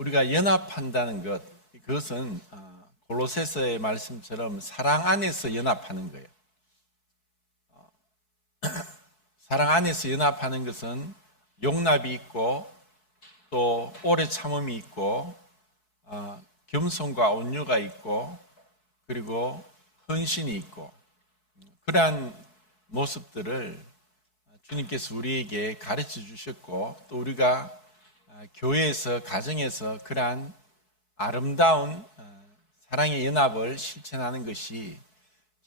우리가 연합한다는 것, 그것은 골로새서의 말씀처럼 사랑 안에서 연합하는 거예요. 사랑 안에서 연합하는 것은 용납이 있고 또 오래 참음이 있고 겸손과 온유가 있고 그리고 헌신이 있고 그러한 모습들을 주님께서 우리에게 가르쳐 주셨고 또 우리가 교회에서 가정에서 그러한 아름다운 사랑의 연합을 실천하는 것이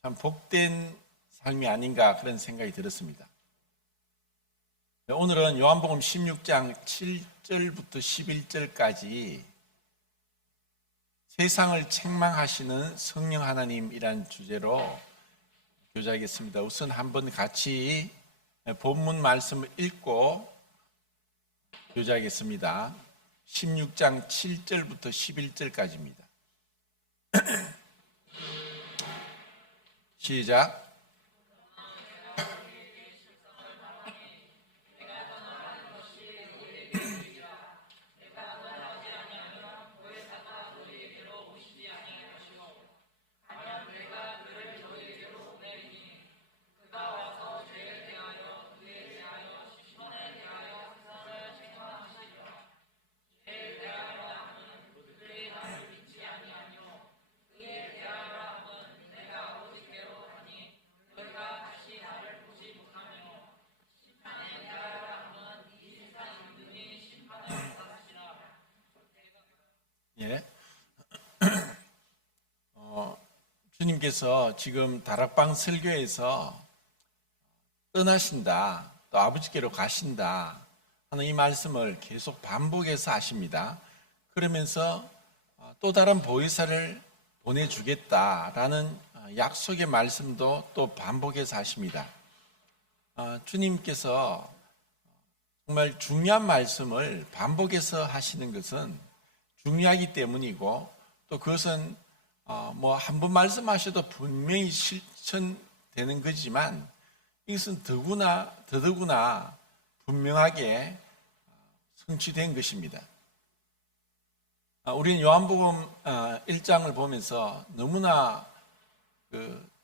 참 복된 삶이 아닌가 그런 생각이 들었습니다. 오늘은 요한복음 16장 7절부터 11절까지 세상을 책망하시는 성령 하나님이란 주제로 교제하겠습니다. 우선 한번 같이 본문 말씀을 읽고 교제하겠습니다. 16장 7절부터 11절까지입니다. 시작. 예. 주님께서 지금 다락방 설교에서 떠나신다, 또 아버지께로 가신다 하는 이 말씀을 계속 반복해서 하십니다. 그러면서 또 다른 보혜사를 보내주겠다라는 약속의 말씀도 또 반복해서 하십니다. 주님께서 정말 중요한 말씀을 반복해서 하시는 것은 중요하기 때문이고 또 그것은 뭐 한 번 말씀하셔도 분명히 실천되는 거지만 이것은 더더구나 분명하게 성취된 것입니다. 우리는 요한복음 1장을 보면서 너무나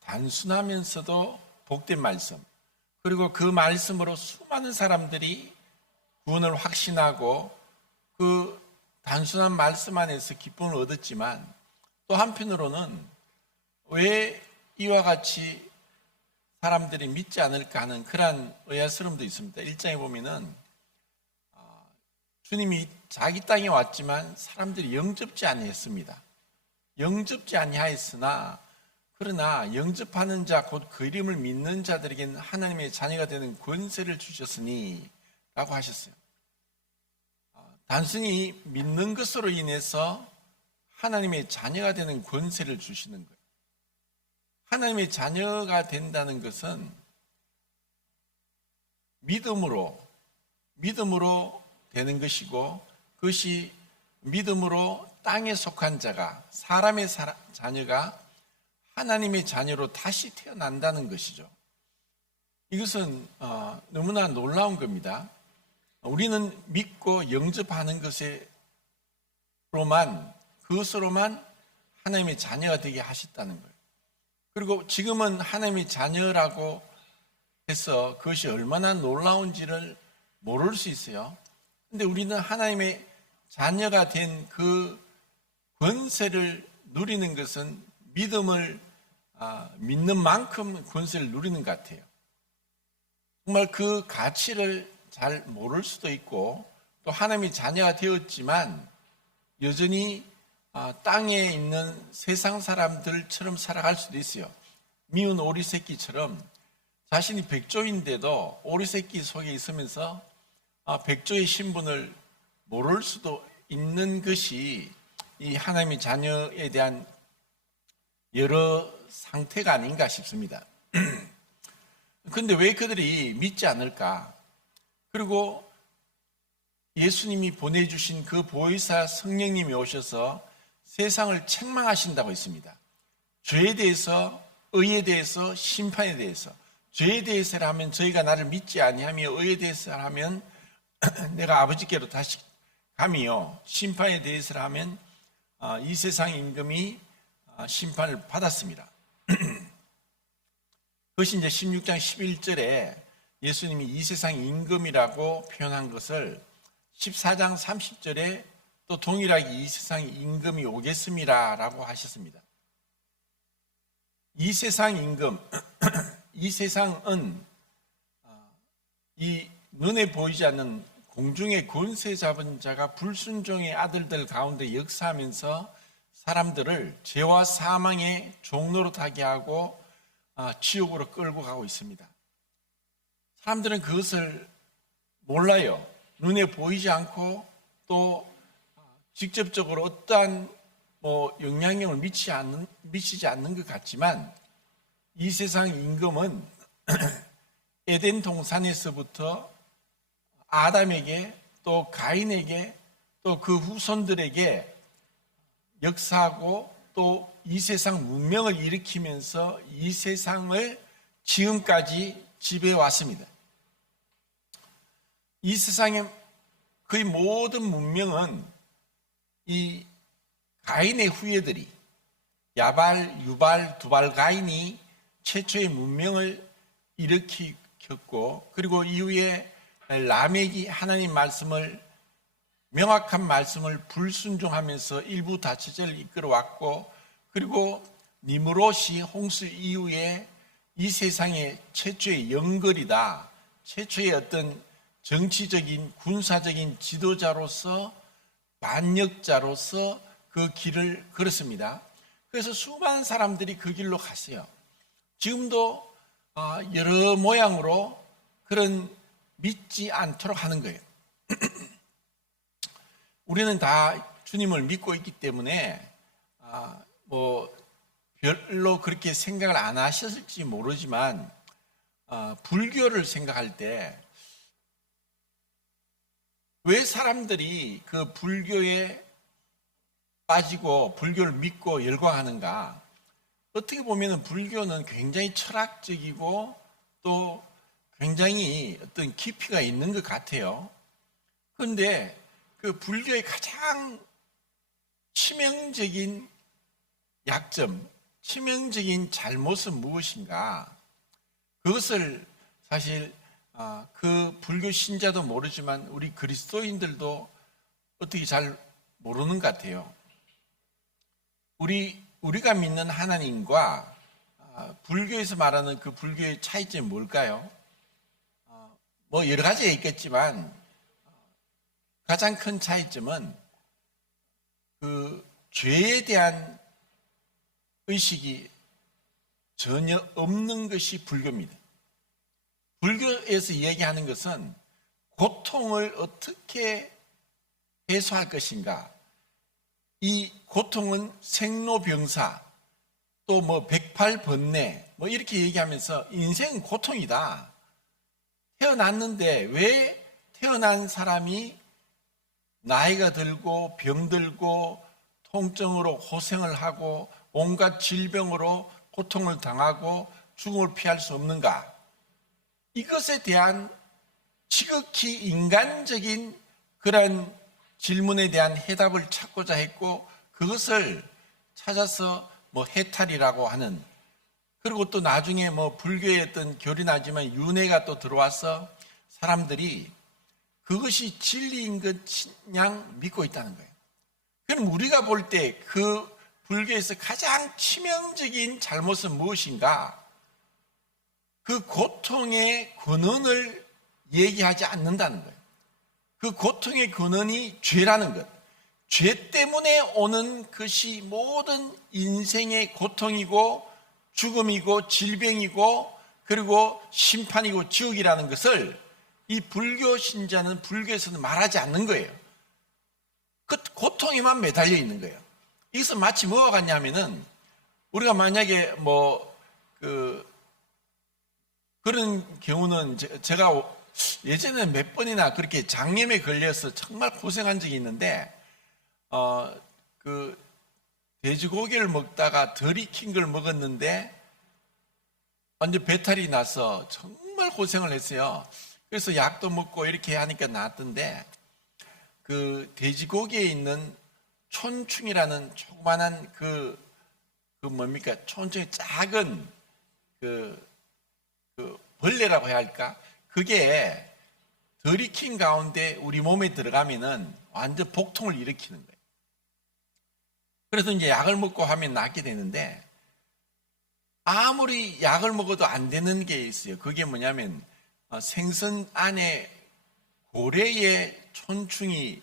단순하면서도 복된 말씀 그리고 그 말씀으로 수많은 사람들이 구원을 확신하고 그 단순한 말씀 안에서 기쁨을 얻었지만 또 한편으로는 왜 이와 같이 사람들이 믿지 않을까 하는 그러한 의아스러움도 있습니다. 1장에 보면은 주님이 자기 땅에 왔지만 사람들이 영접지 아니했습니다. 영접지 아니하였으나 그러나 영접하는 자 곧 그 이름을 믿는 자들에게는 하나님의 자녀가 되는 권세를 주셨으니 라고 하셨어요. 단순히 믿는 것으로 인해서 하나님의 자녀가 되는 권세를 주시는 거예요. 하나님의 자녀가 된다는 것은 믿음으로 되는 것이고 그것이 믿음으로 땅에 속한 자가 사람의 자녀가 하나님의 자녀로 다시 태어난다는 것이죠. 이것은 너무나 놀라운 겁니다. 우리는 믿고 영접하는 그것으로만 하나님의 자녀가 되게 하셨다는 거예요. 그리고 지금은 하나님의 자녀라고 해서 그것이 얼마나 놀라운지를 모를 수 있어요. 근데 우리는 하나님의 자녀가 된 그 권세를 누리는 것은 믿음을 믿는 만큼 권세를 누리는 것 같아요. 정말 그 가치를 잘 모를 수도 있고 또 하나님의 자녀가 되었지만 여전히 땅에 있는 세상 사람들처럼 살아갈 수도 있어요. 미운 오리 새끼처럼 자신이 백조인데도 오리 새끼 속에 있으면서 백조의 신분을 모를 수도 있는 것이 이 하나님의 자녀에 대한 여러 상태가 아닌가 싶습니다. 그런데 왜 그들이 믿지 않을까? 그리고 예수님이 보내주신 그 보혜사 성령님이 오셔서 세상을 책망하신다고 했습니다. 죄에 대해서, 의에 대해서, 심판에 대해서. 죄에 대해서라면 저희가 나를 믿지 아니하며 의에 대해서라면 내가 아버지께로 다시 감히요 심판에 대해서 하면 이 세상 임금이 심판을 받았습니다. 그것이 이제 16장 11절에 예수님이 이 세상 임금이라고 표현한 것을 14장 30절에 또 동일하게 이 세상 임금이 오겠습니다라고 하셨습니다. 이 세상 임금, 이 세상은 이 눈에 보이지 않는 공중의 권세 잡은 자가 불순종의 아들들 가운데 역사하면서 사람들을 죄와 사망의 종로로 타게 하고 지옥으로 끌고 가고 있습니다. 사람들은 그것을 몰라요. 눈에 보이지 않고 또 직접적으로 어떠한 영향력을 미치지 않는 것 같지만 이 세상 임금은 에덴 동산에서부터 아담에게 또 가인에게 또 그 후손들에게 역사하고 또 이 세상 문명을 일으키면서 이 세상을 지금까지 지배해 왔습니다. 이 세상의 거의 모든 문명은 이 가인의 후예들이 야발, 유발, 두발, 가인이 최초의 문명을 일으켰고 그리고 이후에 라멕이 하나님 말씀을 명확한 말씀을 불순종하면서 일부 다처제를 이끌어왔고 그리고 니므롯이 홍수 이후에 이 세상의 최초의 영걸이다. 최초의 어떤 정치적인 군사적인 지도자로서 반역자로서 그 길을 걸었습니다. 그래서 수많은 사람들이 그 길로 갔어요. 지금도 여러 모양으로 그런 믿지 않도록 하는 거예요. 우리는 다 주님을 믿고 있기 때문에 별로 그렇게 생각을 안 하셨을지 모르지만 불교를 생각할 때 왜 사람들이 그 불교에 빠지고 불교를 믿고 열광하는가? 어떻게 보면 불교는 굉장히 철학적이고 또 굉장히 어떤 깊이가 있는 것 같아요. 그런데 그 불교의 가장 치명적인 약점, 치명적인 잘못은 무엇인가? 그것을 사실 그 불교 신자도 모르지만 우리 그리스도인들도 어떻게 잘 모르는 것 같아요. 우리가 믿는 하나님과 불교에서 말하는 그 불교의 차이점이 뭘까요? 여러 가지가 있겠지만 가장 큰 차이점은 그 죄에 대한 의식이 전혀 없는 것이 불교입니다. 불교에서 이야기하는 것은 고통을 어떻게 해소할 것인가. 이 고통은 생로병사, 또 108번뇌, 이렇게 얘기하면서 인생은 고통이다. 태어났는데 왜 태어난 사람이 나이가 들고 병들고 통증으로 고생을 하고 온갖 질병으로 고통을 당하고 죽음을 피할 수 없는가? 이것에 대한 지극히 인간적인 그런 질문에 대한 해답을 찾고자 했고 그것을 찾아서 해탈이라고 하는 그리고 또 나중에 불교의 어떤 교리나지만 윤회가 또 들어와서 사람들이 그것이 진리인 것 그냥 믿고 있다는 거예요. 그럼 우리가 볼 때 그 불교에서 가장 치명적인 잘못은 무엇인가? 그 고통의 근원을 얘기하지 않는다는 거예요. 그 고통의 근원이 죄라는 것. 죄 때문에 오는 것이 모든 인생의 고통이고 죽음이고 질병이고 그리고 심판이고 지옥이라는 것을 이 불교 신자는 불교에서는 말하지 않는 거예요. 그 고통에만 매달려 있는 거예요. 이것은 마치 뭐가 같냐면은 우리가 만약에 그런 경우는 제가 예전에 몇 번이나 그렇게 장염에 걸려서 정말 고생한 적이 있는데 그 돼지고기를 먹다가 덜 익힌 걸 먹었는데 완전 배탈이 나서 정말 고생을 했어요. 그래서 약도 먹고 이렇게 하니까 나았던데 그 돼지고기에 있는 촌충이라는 조그만한 그 뭡니까? 촌충이 작은 그 벌레라고 해야 할까? 그게 덜 익힌 가운데 우리 몸에 들어가면은 완전 복통을 일으키는 거예요. 그래서 이제 약을 먹고 하면 낫게 되는데, 아무리 약을 먹어도 안 되는 게 있어요. 그게 뭐냐면 생선 안에 고래의 촌충이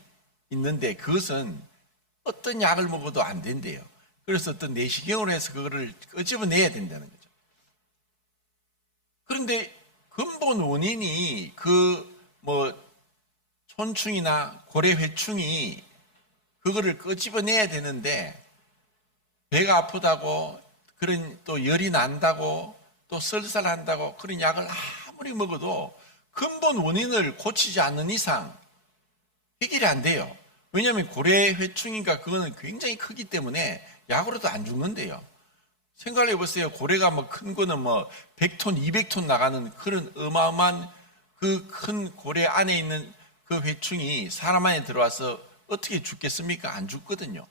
있는데, 그것은 어떤 약을 먹어도 안 된대요. 그래서 어떤 내시경으로 해서 그거를 끄집어내야 된다는 거죠. 그런데 근본 원인이 촌충이나 고래회충이 그거를 끄집어내야 되는데, 배가 아프다고, 그런 또 열이 난다고, 또 설사한다고 그런 약을 아무리 먹어도 근본 원인을 고치지 않는 이상 해결이 안 돼요. 왜냐하면 고래회충인가 그거는 굉장히 크기 때문에 약으로도 안 죽는데요. 생각해 보세요. 고래가 큰 거는 100톤, 200톤 나가는 그런 어마어마한 그 큰 고래 안에 있는 그 회충이 사람 안에 들어와서 어떻게 죽겠습니까? 안 죽거든요.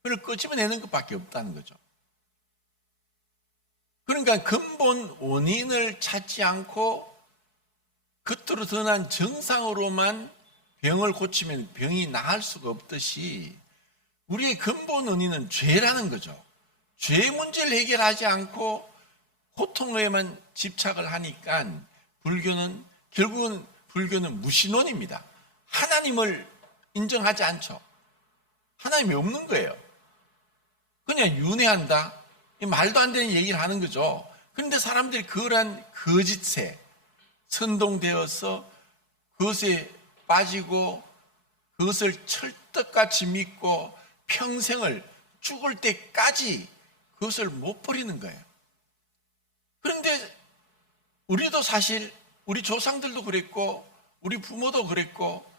그걸 끄집어내는 것밖에 없다는 거죠. 그러니까 근본 원인을 찾지 않고 겉으로 드러난 정상으로만 병을 고치면 병이 나을 수가 없듯이, 우리의 근본 원인은 죄라는 거죠. 죄 문제를 해결하지 않고 고통에만 집착을 하니까 결국은 불교는 무신론입니다. 하나님을 인정하지 않죠. 하나님이 없는 거예요. 그냥 윤회한다, 말도 안 되는 얘기를 하는 거죠. 그런데 사람들이 그러한 거짓에 선동되어서 그것에 빠지고 그것을 철떡같이 믿고 평생을 죽을 때까지 그것을 못 버리는 거예요. 그런데 우리도 사실 우리 조상들도 그랬고 우리 부모도 그랬고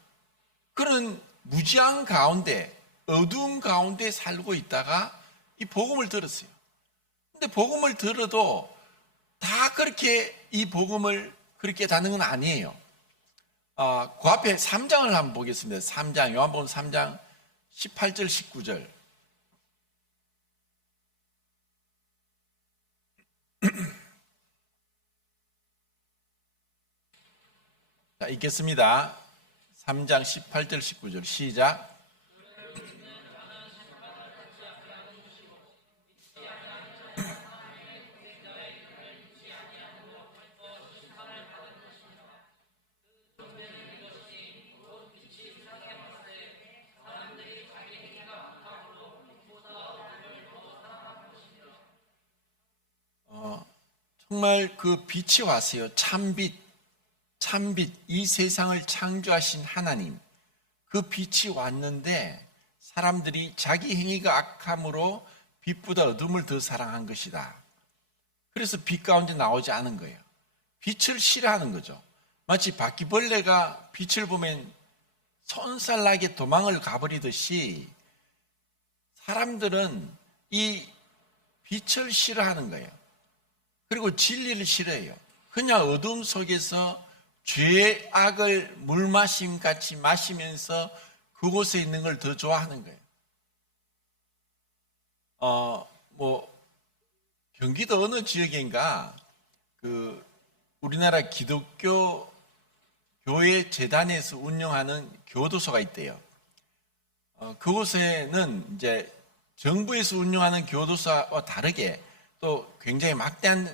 그런 무지한 가운데, 어두운 가운데 살고 있다가 이 복음을 들었어요. 근데 복음을 들어도 다 그렇게 이 복음을 그렇게 다는 건 아니에요. 그 앞에 3장을 한번 보겠습니다. 3장, 요한복음 3장 18절, 19절. 자, 읽겠습니다. 3장 18절, 19절 시작. 정말 그 빛이 왔어요. 참빛, 이 세상을 창조하신 하나님, 그 빛이 왔는데 사람들이 자기 행위가 악함으로 빛보다 어둠을 더 사랑한 것이다. 그래서 빛 가운데 나오지 않은 거예요. 빛을 싫어하는 거죠. 마치 바퀴벌레가 빛을 보면 손살나게 도망을 가버리듯이 사람들은 이 빛을 싫어하는 거예요. 그리고 진리를 싫어해요. 그냥 어둠 속에서 죄의 악을 물마심 같이 마시면서 그곳에 있는 걸 더 좋아하는 거예요. 경기도 어느 지역인가 우리나라 기독교 교회 재단에서 운영하는 교도소가 있대요. 그곳에는 이제 정부에서 운영하는 교도소와 다르게 또 굉장히 막대한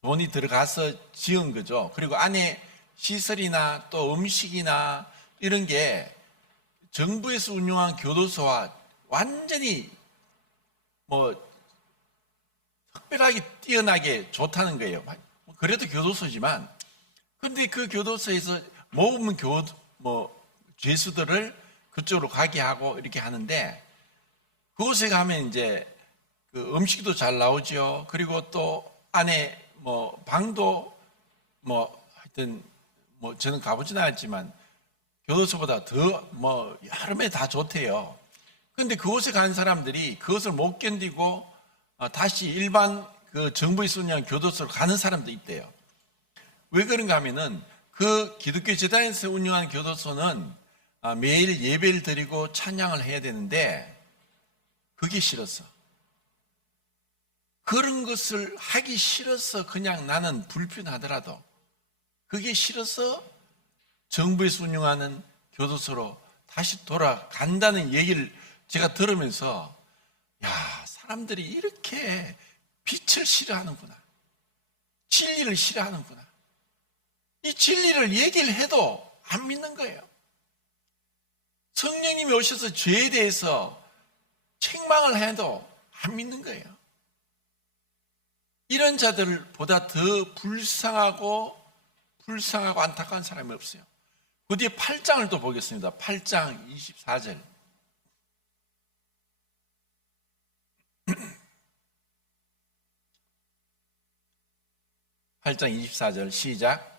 돈이 들어가서 지은 거죠. 그리고 안에 시설이나 또 음식이나 이런 게 정부에서 운영한 교도소와 완전히 특별하게 뛰어나게 좋다는 거예요. 그래도 교도소지만, 근데 그 교도소에서 모으면 죄수들을 그쪽으로 가게 하고 이렇게 하는데, 그곳에 가면 이제 그 음식도 잘 나오죠. 그리고 또 안에 방도 하여튼 저는 가보지는 않았지만 교도소보다 더 여러 배 다 좋대요. 그런데 그곳에 간 사람들이 그것을 못 견디고 다시 일반 그 정부에서 운영한 교도소로 가는 사람도 있대요. 왜 그런가 하면은 그 기독교 재단에서 운영하는 교도소는 매일 예배를 드리고 찬양을 해야 되는데 그게 싫었어. 그런 것을 하기 싫어서 그냥 나는 불편하더라도 그게 싫어서 정부에서 운영하는 교도소로 다시 돌아간다는 얘기를 제가 들으면서 야, 사람들이 이렇게 빛을 싫어하는구나. 진리를 싫어하는구나. 이 진리를 얘기를 해도 안 믿는 거예요. 성령님이 오셔서 죄에 대해서 책망을 해도 안 믿는 거예요. 이런 자들보다 더 불쌍하고 안타까운 사람이 없어요. 그 뒤에 8장을 또 보겠습니다. 8장 24절. (8장 24절) 시작.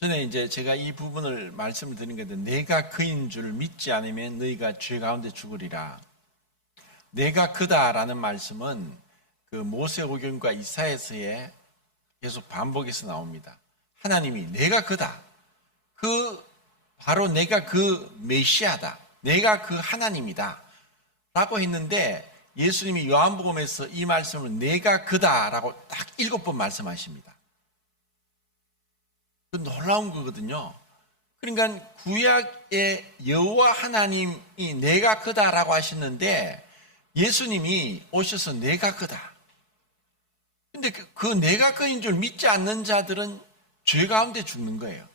전에 이제 제가 이 부분을 말씀을 드린 건데, 내가 그인 줄 믿지 않으면 너희가 죄 가운데 죽으리라. 내가 그다라는 말씀은 그 모세오경과 이사야서에 계속 반복해서 나옵니다. 하나님이 내가 그다. 바로 내가 그 메시아다. 내가 그 하나님이다. 라고 했는데 예수님이 요한복음에서 이 말씀을 내가 그다라고 딱 7번 말씀하십니다. 그 놀라운 거거든요. 그러니까 구약의 여호와 하나님이 내가 그다라고 하셨는데 예수님이 오셔서 내가 그다. 근데 그 내가 그인 줄 믿지 않는 자들은 죄 가운데 죽는 거예요.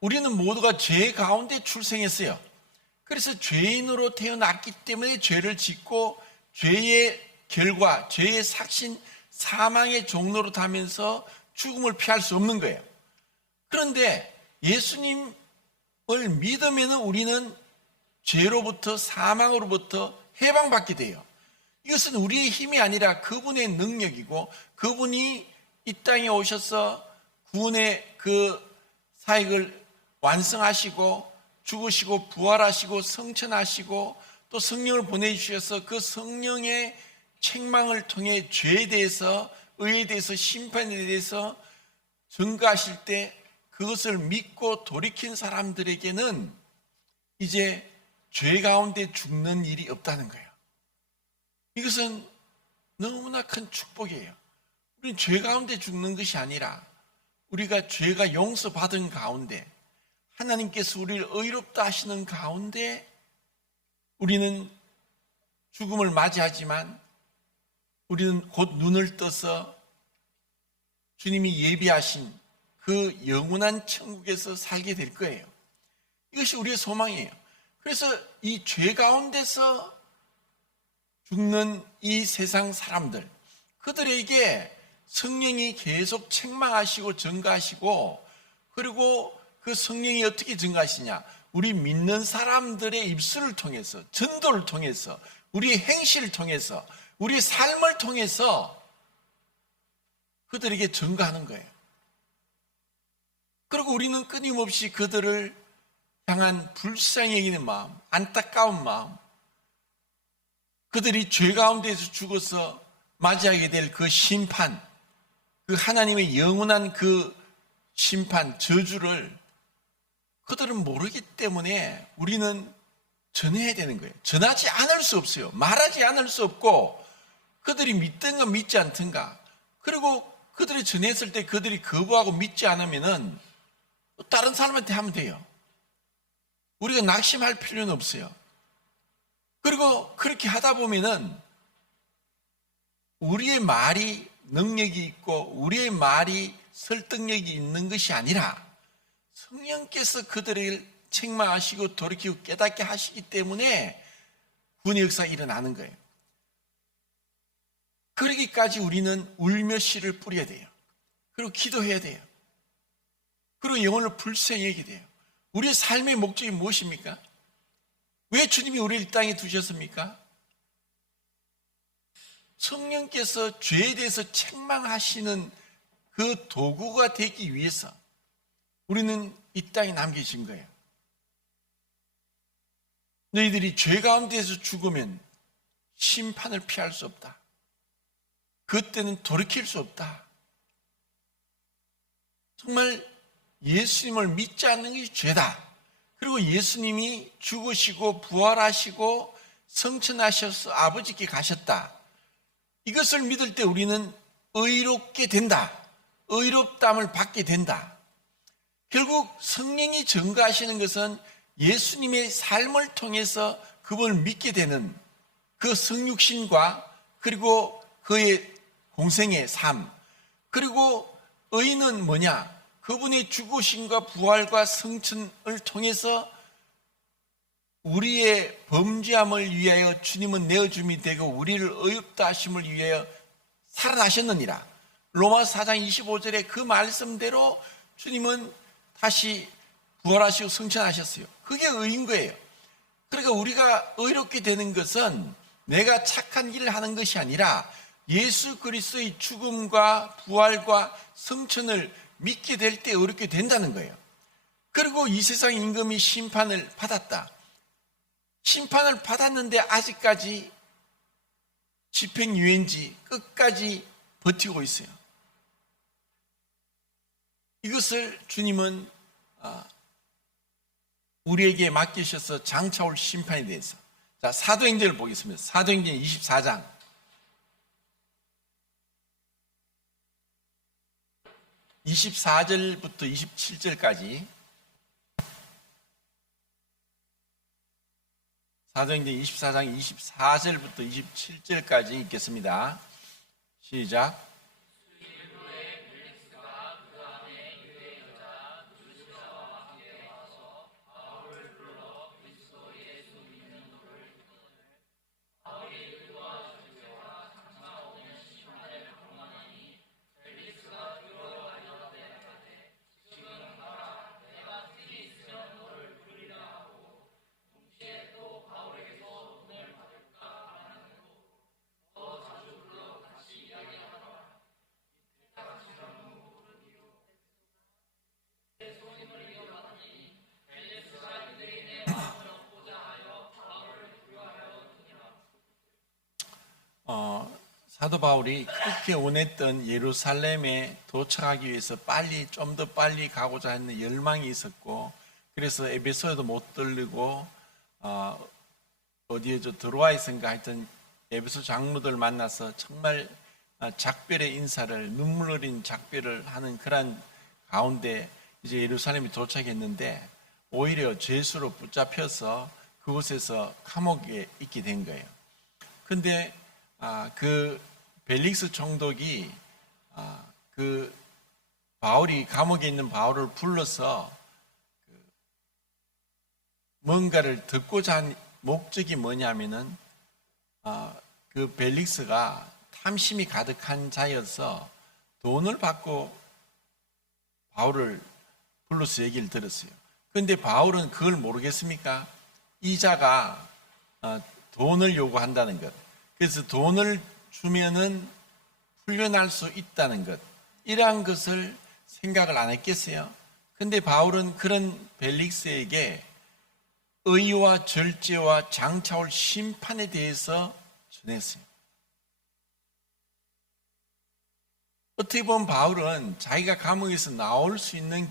우리는 모두가 죄 가운데 출생했어요. 그래서 죄인으로 태어났기 때문에 죄를 짓고 죄의 결과, 죄의 삭신, 사망의 종로로 타면서 죽음을 피할 수 없는 거예요. 그런데 예수님을 믿으면 우리는 죄로부터 사망으로부터 해방받게 돼요. 이것은 우리의 힘이 아니라 그분의 능력이고 그분이 이 땅에 오셔서 구원의 그 사역을 완성하시고 죽으시고 부활하시고 성천하시고 또 성령을 보내주셔서 그 성령의 책망을 통해 죄에 대해서 의에 대해서 심판에 대해서 증거하실 때 그것을 믿고 돌이킨 사람들에게는 이제 죄 가운데 죽는 일이 없다는 거예요. 이것은 너무나 큰 축복이에요. 우리는 죄 가운데 죽는 것이 아니라 우리가 죄가 용서받은 가운데 하나님께서 우리를 의롭다 하시는 가운데 우리는 죽음을 맞이하지만 우리는 곧 눈을 떠서 주님이 예비하신 그 영원한 천국에서 살게 될 거예요. 이것이 우리의 소망이에요. 그래서 이 죄 가운데서 죽는 이 세상 사람들, 그들에게 성령이 계속 책망하시고 증거하시고, 그리고 그 성령이 어떻게 증거하시냐? 우리 믿는 사람들의 입술을 통해서, 전도를 통해서, 우리의 행실을 통해서, 우리의 삶을 통해서 그들에게 증거하는 거예요. 그리고 우리는 끊임없이 그들을 향한 불쌍히 여기는 마음, 안타까운 마음, 그들이 죄 가운데에서 죽어서 맞이하게 될 그 심판, 그 하나님의 영원한 그 심판, 저주를 그들은 모르기 때문에 우리는 전해야 되는 거예요. 전하지 않을 수 없어요. 말하지 않을 수 없고 그들이 믿든가 믿지 않든가, 그리고 그들이 전했을 때 그들이 거부하고 믿지 않으면은 다른 사람한테 하면 돼요. 우리가 낙심할 필요는 없어요. 그리고 그렇게 하다 보면은 우리의 말이 능력이 있고 우리의 말이 설득력이 있는 것이 아니라 성령께서 그들을 책망하시고 돌이키고 깨닫게 하시기 때문에 구원의 역사가 일어나는 거예요. 그러기까지 우리는 울며 씨를 뿌려야 돼요. 그리고 기도해야 돼요. 그리고 영혼을 불쌍히 여기게 돼요. 우리의 삶의 목적이 무엇입니까? 왜 주님이 우리를 이 땅에 두셨습니까? 성령께서 죄에 대해서 책망하시는 그 도구가 되기 위해서 우리는 이 땅에 남겨진 거예요. 너희들이 죄 가운데서 죽으면 심판을 피할 수 없다. 그때는 돌이킬 수 없다. 정말 예수님을 믿지 않는 것이 죄다. 그리고 예수님이 죽으시고 부활하시고 성천하셔서 아버지께 가셨다. 이것을 믿을 때 우리는 의롭게 된다. 의롭다함을 받게 된다. 결국 성령이 증거하시는 것은 예수님의 삶을 통해서 그분을 믿게 되는 그 성육신과 그리고 그의 공생의 삶, 그리고 의는 뭐냐? 그분의 죽으심과 부활과 성천을 통해서 우리의 범죄함을 위하여 주님은 내어줌이 되고 우리를 의롭다 하심을 위하여 살아나셨느니라. 로마서 4장 25절에 그 말씀대로 주님은 다시 부활하시고 성천하셨어요. 그게 의인 거예요. 그러니까 우리가 의롭게 되는 것은 내가 착한 일을 하는 것이 아니라 예수 그리스도의 죽음과 부활과 성천을 믿게 될 때 의롭게 된다는 거예요. 그리고 이 세상 임금이 심판을 받았다. 심판을 받았는데 아직까지 집행유예인지 끝까지 버티고 있어요. 이것을 주님은 우리에게 맡기셔서 장차올 심판에 대해서. 자, 사도행전을 보겠습니다. 사도행전 24장. (24절부터) (27절까지) 사도행전 24장 24절부터 27절까지 읽겠습니다. 시작. 사도 바울이 그렇게 원했던 예루살렘에 도착하기 위해서 좀 더 빨리 가고자 하는 열망이 있었고, 그래서 에베소에도 못 들르고 어디에 들어와 있은가 하여튼 에베소 장로들 만나서 정말 작별의 인사를, 눈물 어린 작별을 하는 그런 가운데 이제 예루살렘에 도착했는데 오히려 죄수로 붙잡혀서 그곳에서 감옥에 있게 된 거예요. 근데 그 벨릭스 총독이 그 바울이 감옥에 있는 바울을 불러서 뭔가를 듣고자 한 목적이 뭐냐면은 그 벨릭스가 탐심이 가득한 자여서 돈을 받고 바울을 불러서 얘기를 들었어요. 그런데 바울은 그걸 모르겠습니까? 이 자가 돈을 요구한다는 것, 그래서 돈을 주면은 풀려날 수 있다는 것, 이러한 것을 생각을 안 했겠어요? 근데 바울은 그런 벨릭스에게 의와 절제와 장차올 심판에 대해서 전했어요. 어떻게 보면 바울은 자기가 감옥에서 나올 수 있는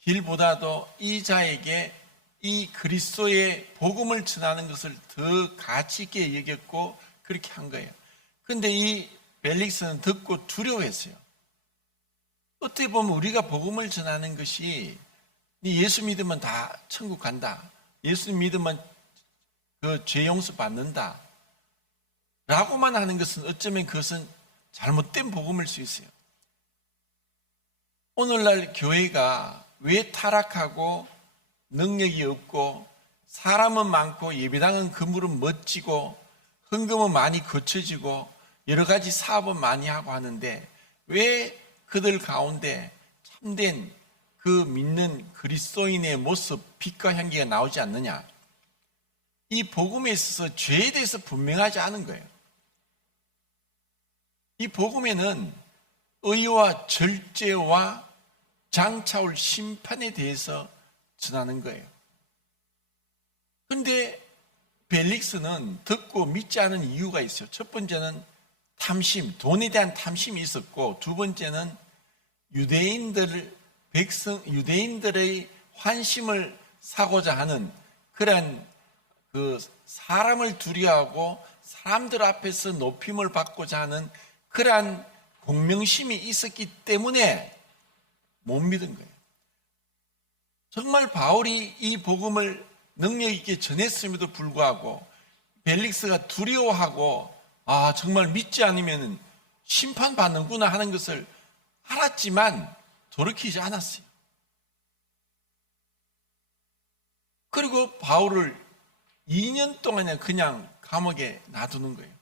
길보다도 이 자에게 이 그리스도의 복음을 전하는 것을 더 가치 있게 여겼고 그렇게 한 거예요. 그런데 이 벨릭스는 듣고 두려워했어요. 어떻게 보면 우리가 복음을 전하는 것이 네 예수 믿으면 다 천국 간다, 예수 믿으면 그 죄 용서 받는다 라고만 하는 것은 어쩌면 그것은 잘못된 복음일 수 있어요. 오늘날 교회가 왜 타락하고 능력이 없고 사람은 많고 예배당은 그물은 멋지고 헌금은 많이 거쳐지고 여러 가지 사업은 많이 하고 하는데 왜 그들 가운데 참된 그 믿는 그리스도인의 모습, 빛과 향기가 나오지 않느냐? 이 복음에 있어서 죄에 대해서 분명하지 않은 거예요. 이 복음에는 의와 절제와 장차올 심판에 대해서 전하는 거예요. 그런데 벨릭스는 듣고 믿지 않은 이유가 있어요. 첫 번째는 탐심, 돈에 대한 탐심이 있었고, 두 번째는 유대인들의 환심을 사고자 하는 그런 그 사람을 두려워하고 사람들 앞에서 높임을 받고자 하는 그러한 공명심이 있었기 때문에 못 믿은 거예요. 정말 바울이 이 복음을 능력 있게 전했음에도 불구하고 벨릭스가 두려워하고 정말 믿지 않으면 심판받는구나 하는 것을 알았지만 돌이키지 않았어요. 그리고 바울을 2년 동안 그냥 감옥에 놔두는 거예요.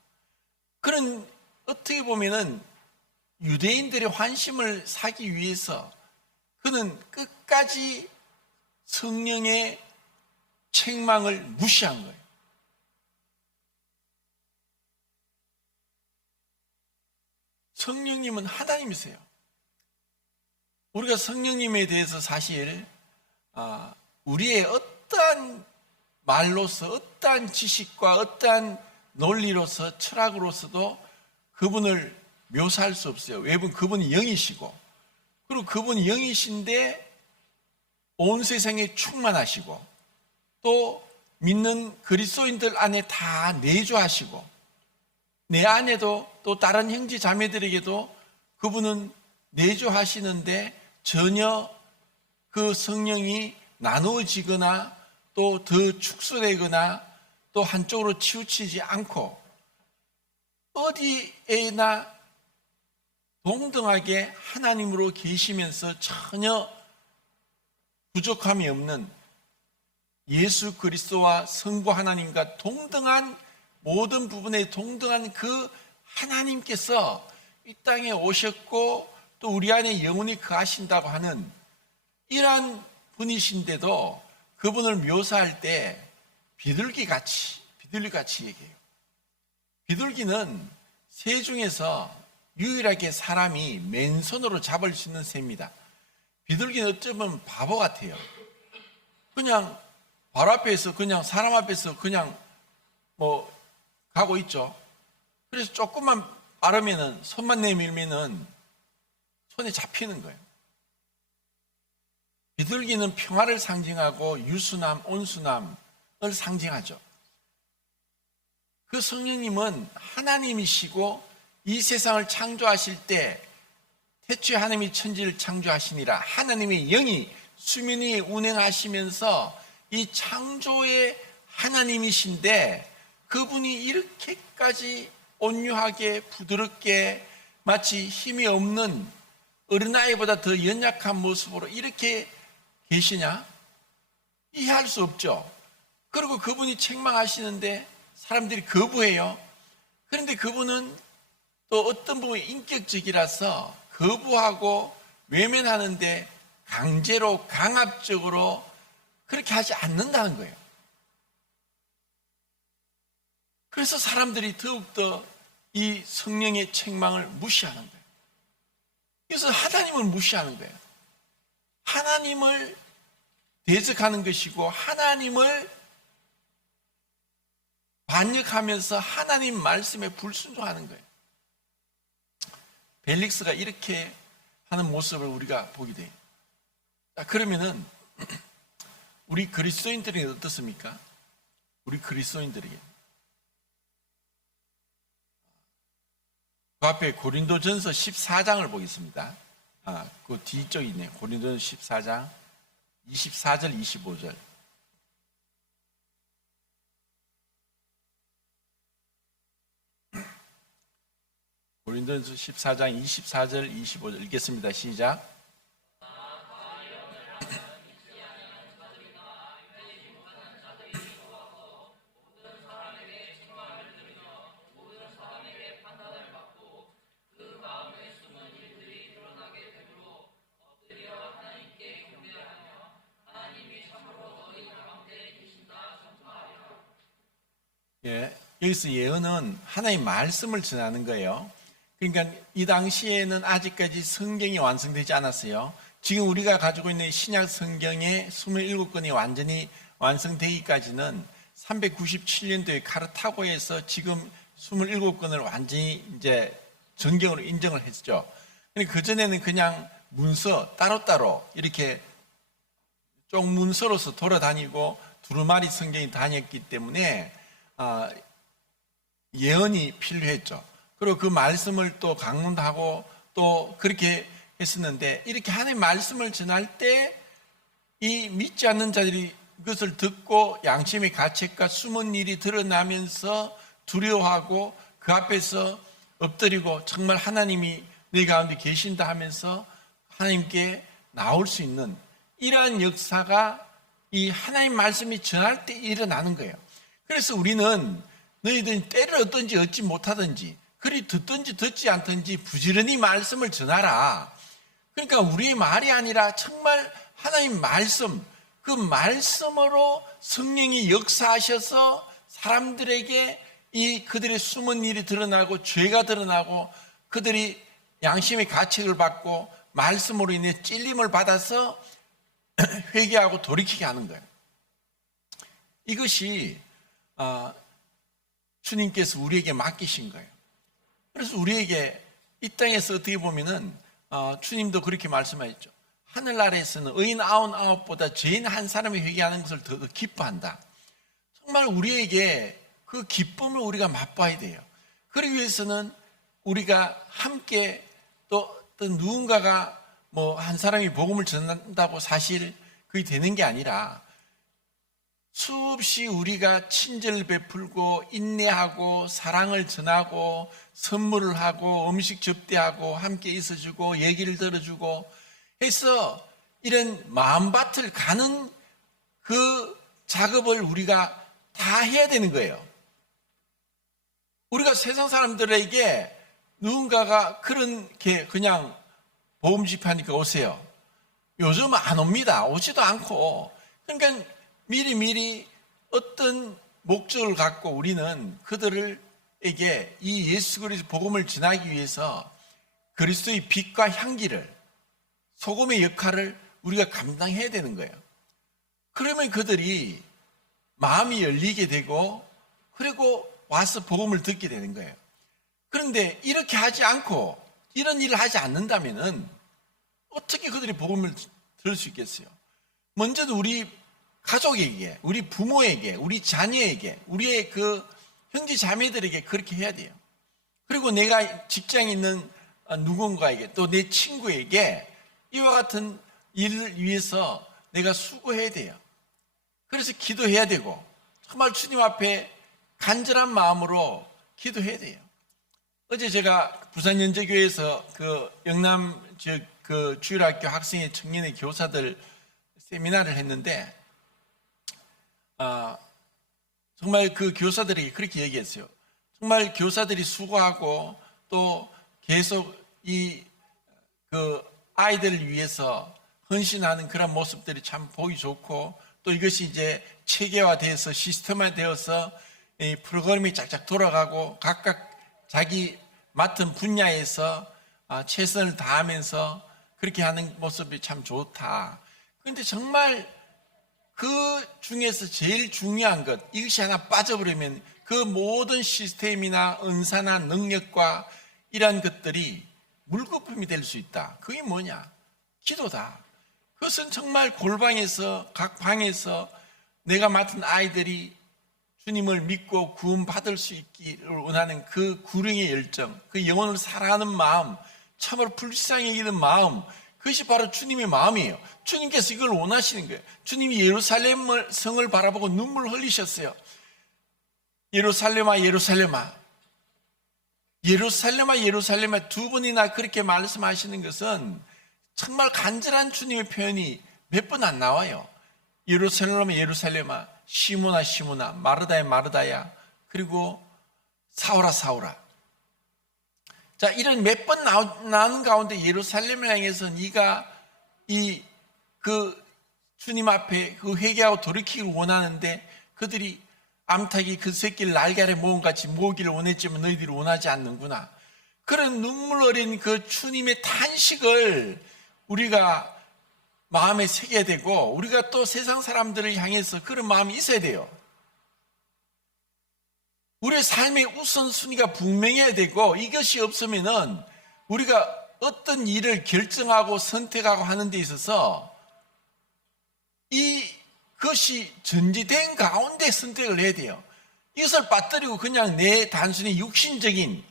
그런 어떻게 보면은 유대인들의 환심을 사기 위해서 그는 끝까지 성령의 책망을 무시한 거예요. 성령님은 하나님이세요. 우리가 성령님에 대해서 사실 우리의 어떠한 말로서 어떠한 지식과 어떠한 논리로서 철학으로서도 그분을 묘사할 수 없어요. 왜냐하면 그분이 영이시고, 그리고 그분이 영이신데 온 세상에 충만하시고, 또 믿는 그리스도인들 안에 다 내주하시고, 내 안에도 또 다른 형제 자매들에게도 그분은 내주하시는데 전혀 그 성령이 나누어지거나 또 더 축소되거나 또 한쪽으로 치우치지 않고 어디에나 동등하게 하나님으로 계시면서 전혀 부족함이 없는 예수 그리스도와 성부 하나님과 동등한 모든 부분에 동등한 그 하나님께서 이 땅에 오셨고 또 우리 안에 영원히 거하신다고 하는 이러한 분이신데도 그분을 묘사할 때 비둘기같이 얘기해요. 비둘기는 새 중에서 유일하게 사람이 맨손으로 잡을 수 있는 새입니다. 비둘기는 어쩌면 바보 같아요. 그냥 바로 앞에서 그냥 사람 앞에서 그냥 가고 있죠. 그래서 조금만 빠르면은 손만 내밀면은 손에 잡히는 거예요. 비둘기는 평화를 상징하고 유순함, 온순함을 상징하죠. 그 성령님은 하나님이시고 이 세상을 창조하실 때 태초에 하나님이 천지를 창조하시니라 하나님의 영이 수면 위에 운행하시면서 이 창조의 하나님이신데 그분이 이렇게까지 온유하게 부드럽게 마치 힘이 없는 어린아이보다 더 연약한 모습으로 이렇게 계시냐? 이해할 수 없죠. 그리고 그분이 책망하시는데 사람들이 거부해요. 그런데 그분은 또 어떤 부분이 인격적이라서 거부하고 외면하는데 강제로 강압적으로 그렇게 하지 않는다는 거예요. 그래서 사람들이 더욱더 이 성령의 책망을 무시하는 거예요. 그래서 하나님을 무시하는 거예요. 하나님을 대적하는 것이고 하나님을 반역하면서 하나님 말씀에 불순종하는 거예요. 벨릭스가 이렇게 하는 모습을 우리가 보게 돼요. 자, 그러면은 우리 그리스도인들에게 어떻습니까? 우리 그리스도인들에게 그 앞에 고린도전서 14장을 보겠습니다. 그 뒤쪽에 있네요. 고린도전서 14장 24절 25절. 고린도전서 14장 24절 25절 읽겠습니다. 시작. 예, 여기서 예언은 하나님의 말씀을 전하는 거예요. 그러니까 이 당시에는 아직까지 성경이 완성되지 않았어요. 지금 우리가 가지고 있는 신약 성경의 27권이 완전히 완성되기까지는 397년도에 카르타고에서 지금 27권을 완전히 이제 정경으로 인정을 했죠. 그 전에는 그냥 문서 따로따로 이렇게 쪽 문서로서 돌아다니고 두루마리 성경이 다녔기 때문에 예언이 필요했죠. 그리고 그 말씀을 또 강론하고 또 그렇게 했었는데, 이렇게 하나님의 말씀을 전할 때 이 믿지 않는 자들이 그것을 듣고 양심의 가책과 숨은 일이 드러나면서 두려워하고 그 앞에서 엎드리고 정말 하나님이 내 가운데 계신다 하면서 하나님께 나올 수 있는 이러한 역사가 이 하나님 말씀이 전할 때 일어나는 거예요. 그래서 우리는 너희들은 때를 얻든지 얻지 못하든지 그리 듣든지 듣지 않든지 부지런히 말씀을 전하라. 그러니까 우리의 말이 아니라 정말 하나님 말씀, 그 말씀으로 성령이 역사하셔서 사람들에게 이 그들의 숨은 일이 드러나고 죄가 드러나고 그들이 양심의 가책을 받고 말씀으로 인해 찔림을 받아서 회개하고 돌이키게 하는 거예요. 이것이 주님께서 우리에게 맡기신 거예요. 그래서 우리에게 이 땅에서 어떻게 보면은 주님도 그렇게 말씀하셨죠. 하늘나라에서는 의인 99보다 죄인 한 사람이 회개하는 것을 더 기뻐한다. 정말 우리에게 그 기쁨을 우리가 맛봐야 돼요. 그러기 위해서는 우리가 함께 또 누군가가 뭐 한 사람이 복음을 전한다고 사실 그게 되는 게 아니라 수없이 우리가 친절 베풀고 인내하고 사랑을 전하고 선물을 하고 음식 접대하고 함께 있어주고 얘기를 들어주고 해서 이런 마음밭을 가는 그 작업을 우리가 다 해야 되는 거예요. 우리가 세상 사람들에게 누군가가 그렇게 그냥 보험 집회하니까 오세요. 요즘은 안 옵니다. 오지도 않고. 그러니까 미리 어떤 목적을 갖고 우리는 그들에게 이 예수 그리스도 복음을 전하기 위해서 그리스도의 빛과 향기를, 소금의 역할을 우리가 감당해야 되는 거예요. 그러면 그들이 마음이 열리게 되고 그리고 와서 복음을 듣게 되는 거예요. 그런데 이렇게 하지 않고 이런 일을 하지 않는다면은 어떻게 그들이 복음을 들을 수 있겠어요? 먼저는 우리 가족에게, 우리 부모에게, 우리 자녀에게, 우리의 그 형제 자매들에게 그렇게 해야 돼요. 그리고 내가 직장에 있는 누군가에게 또 내 친구에게 이와 같은 일을 위해서 내가 수고해야 돼요. 그래서 기도해야 되고 정말 주님 앞에 간절한 마음으로 기도해야 돼요. 어제 제가 부산 연제교회에서 그 영남 그 주일학교 학생회 청년회 교사들 세미나를 했는데 정말 그 교사들에게 그렇게 얘기했어요. 정말 교사들이 수고하고 또 계속 그 아이들을 위해서 헌신하는 그런 모습들이 참 보기 좋고 또 이것이 이제 체계화되어서 시스템화되어서 이 프로그램이 쫙쫙 돌아가고 각각 자기 맡은 분야에서 최선을 다하면서 그렇게 하는 모습이 참 좋다. 그런데 정말 그 중에서 제일 중요한 것, 이것이 하나 빠져버리면 그 모든 시스템이나 은사나 능력과 이러한 것들이 물거품이 될 수 있다. 그게 뭐냐? 기도다. 그것은 정말 골방에서 각 방에서 내가 맡은 아이들이 주님을 믿고 구원받을 수 있기를 원하는 그 구령의 열정, 그 영혼을 사랑하는 마음, 참으로 불쌍히 여기는 마음, 그것이 바로 주님의 마음이에요. 주님께서 이걸 원하시는 거예요. 주님이 예루살렘 성을 바라보고 눈물 흘리셨어요. 예루살렘아 예루살렘아 예루살렘아 예루살렘아 두 번이나 그렇게 말씀하시는 것은 정말 간절한 주님의 표현이 몇 번 안 나와요. 예루살렘아 예루살렘아 시몬아 시몬아 마르다야 마르다야 그리고 사오라 사오라. 자, 이런 몇 번 나오는 가운데 예루살렘을 향해서 네가 그 주님 앞에 그 회개하고 돌이키기를 원하는데 그들이 암탉이 그 새끼를 날개 아래 모음같이 모으기를 원했지만 너희들이 원하지 않는구나. 그런 눈물 어린 그 주님의 탄식을 우리가 마음에 새겨야 되고, 우리가 또 세상 사람들을 향해서 그런 마음이 있어야 돼요. 우리의 삶의 우선순위가 분명해야 되고, 이것이 없으면은 우리가 어떤 일을 결정하고 선택하고 하는 데 있어서 이것이 전제된 가운데 선택을 해야 돼요. 이것을 빠뜨리고 그냥 내 단순히 육신적인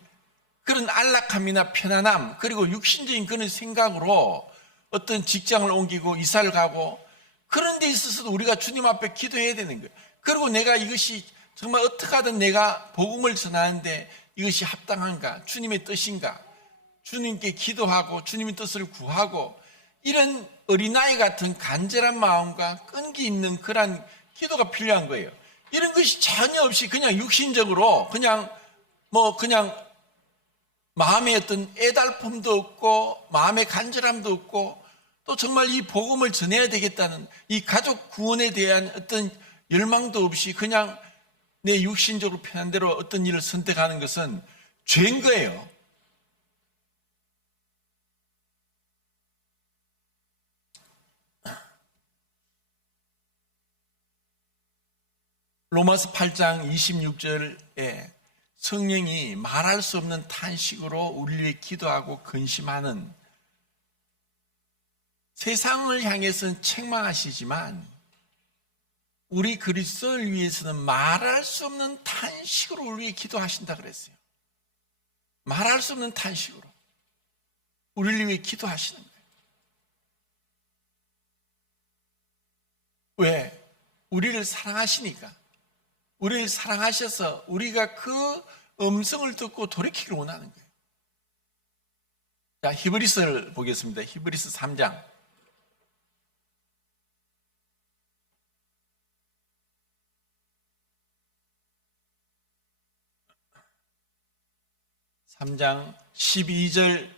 그런 안락함이나 편안함, 그리고 육신적인 그런 생각으로 어떤 직장을 옮기고 이사를 가고 그런 데 있어서도 우리가 주님 앞에 기도해야 되는 거예요. 그리고 내가 이것이 정말 어떻게 하든 내가 복음을 전하는데 이것이 합당한가, 주님의 뜻인가, 주님께 기도하고 주님의 뜻을 구하고, 이런 어린아이 같은 간절한 마음과 끈기 있는 그런 기도가 필요한 거예요. 이런 것이 전혀 없이 그냥 육신적으로 그냥 마음에 어떤 애달픔도 없고 마음의 간절함도 없고, 또 정말 이 복음을 전해야 되겠다는 이 가족 구원에 대한 어떤 열망도 없이 그냥 내 육신적으로 편한 대로 어떤 일을 선택하는 것은 죄인 거예요. 로마서 8장 26절에 성령이 말할 수 없는 탄식으로 우리를 위해 기도하고 근심하는, 세상을 향해서는 책망하시지만 우리 그리스도를 위해서는 말할 수 없는 탄식으로 우리 위해 기도하신다 그랬어요. 말할 수 없는 탄식으로 우리를 위해 기도하시는 거예요. 왜? 우리를 사랑하시니까. 우리를 사랑하셔서 우리가 그 음성을 듣고 돌이키기를 원하는 거예요. 자, 히브리서를 보겠습니다. 히브리서 3장 12절,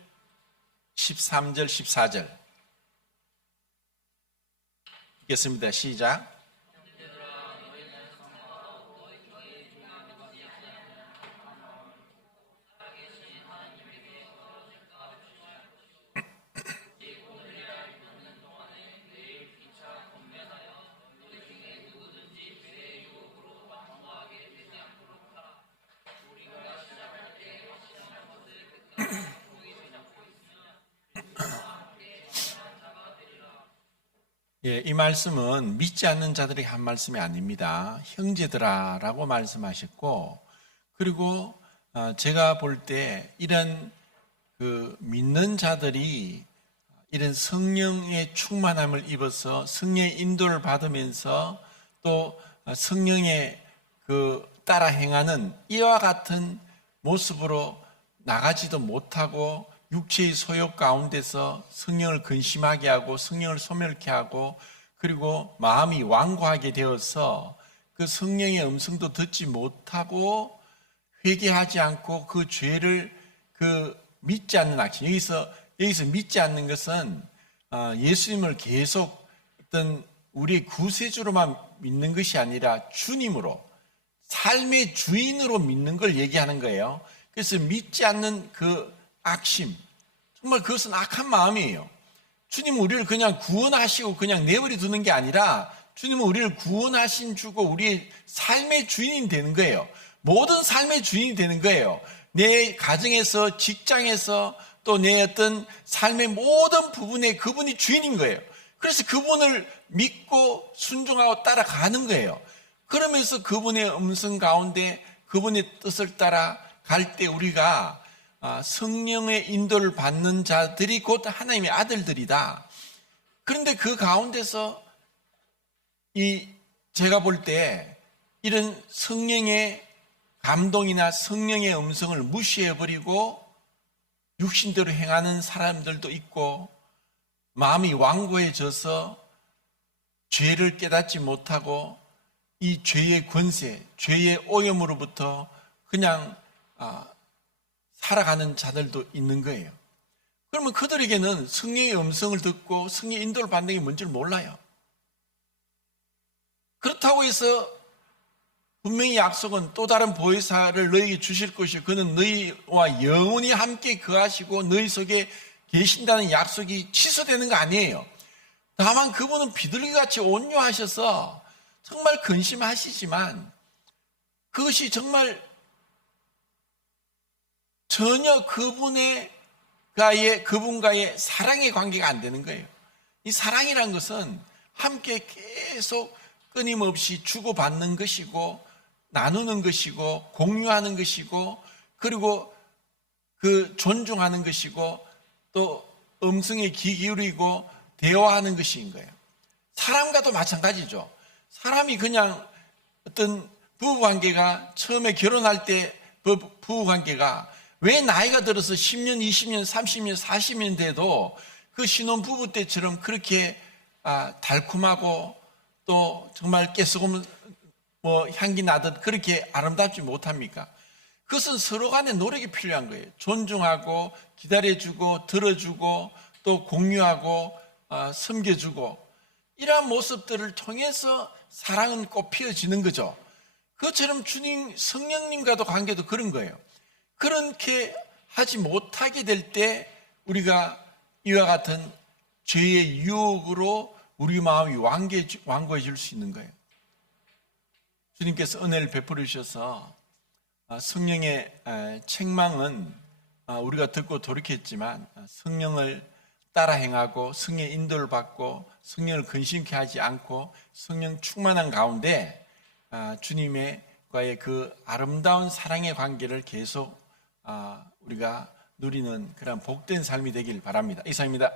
13절, 14절 읽겠습니다. 시작. 예, 이 말씀은 믿지 않는 자들에게 한 말씀이 아닙니다. 형제들아 라고 말씀하셨고, 그리고 제가 볼 때 이런 그 믿는 자들이 이런 성령의 충만함을 입어서 성령의 인도를 받으면서 또 성령의 그 따라 행하는 이와 같은 모습으로 나가지도 못하고 육체의 소욕 가운데서 성령을 근심하게 하고 성령을 소멸케 하고, 그리고 마음이 완고하게 되어서 그 성령의 음성도 듣지 못하고 회개하지 않고 그 죄를 믿지 않는 악심. 여기서 믿지 않는 것은 예수님을 계속 어떤 우리의 구세주로만 믿는 것이 아니라 주님으로, 삶의 주인으로 믿는 걸 얘기하는 거예요. 그래서 믿지 않는 그 악심, 정말 그것은 악한 마음이에요. 주님은 우리를 그냥 구원하시고 그냥 내버려 두는 게 아니라 주님은 우리를 구원하신 주고 우리의 삶의 주인이 되는 거예요. 모든 삶의 주인이 되는 거예요. 내 가정에서, 직장에서, 또 내 어떤 삶의 모든 부분에 그분이 주인인 거예요. 그래서 그분을 믿고 순종하고 따라가는 거예요. 그러면서 그분의 음성 가운데 그분의 뜻을 따라 갈 때 우리가 성령의 인도를 받는 자들이 곧 하나님의 아들들이다. 그런데 그 가운데서 제가 볼 때 이런 성령의 감동이나 성령의 음성을 무시해버리고 육신대로 행하는 사람들도 있고, 마음이 완고해져서 죄를 깨닫지 못하고 이 죄의 권세, 죄의 오염으로부터 그냥 살아가는 자들도 있는 거예요. 그러면 그들에게는 성령의 음성을 듣고 성령의 인도를 받는 게 뭔지를 몰라요. 그렇다고 해서 분명히 약속은 또 다른 보혜사를 너희에게 주실 것이요 그는 너희와 영원히 함께 거하시고 너희 속에 계신다는 약속이 취소되는 거 아니에요. 다만 그분은 비둘기같이 온유하셔서 정말 근심하시지만 그것이 정말 전혀 그분과의 사랑의 관계가 안 되는 거예요. 이 사랑이란 것은 함께 계속 끊임없이 주고받는 것이고 나누는 것이고 공유하는 것이고 그리고 그 존중하는 것이고 또 음성에 귀 기울이고 대화하는 것인 거예요. 사람과도 마찬가지죠. 사람이 그냥 어떤 부부관계가 처음에 결혼할 때 부부관계가 왜 나이가 들어서 10년, 20년, 30년, 40년 돼도 그 신혼부부 때처럼 그렇게 달콤하고 또 정말 깨소금 향기 나듯 그렇게 아름답지 못합니까? 그것은 서로 간의 노력이 필요한 거예요. 존중하고 기다려주고 들어주고 또 공유하고 섬겨주고 이러한 모습들을 통해서 사랑은 꽃피어지는 거죠. 그것처럼 주님 성령님과도 관계도 그런 거예요. 그렇게 하지 못하게 될 때 우리가 이와 같은 죄의 유혹으로 우리 마음이 완고해질 수 있는 거예요. 주님께서 은혜를 베풀어 주셔서 성령의 책망은 우리가 듣고 돌이켰지만 성령을 따라 행하고 성령의 인도를 받고 성령을 근심케 하지 않고 성령 충만한 가운데 주님과의 그 아름다운 사랑의 관계를 계속 우리가 누리는 그런 복된 삶이 되길 바랍니다. 이상입니다.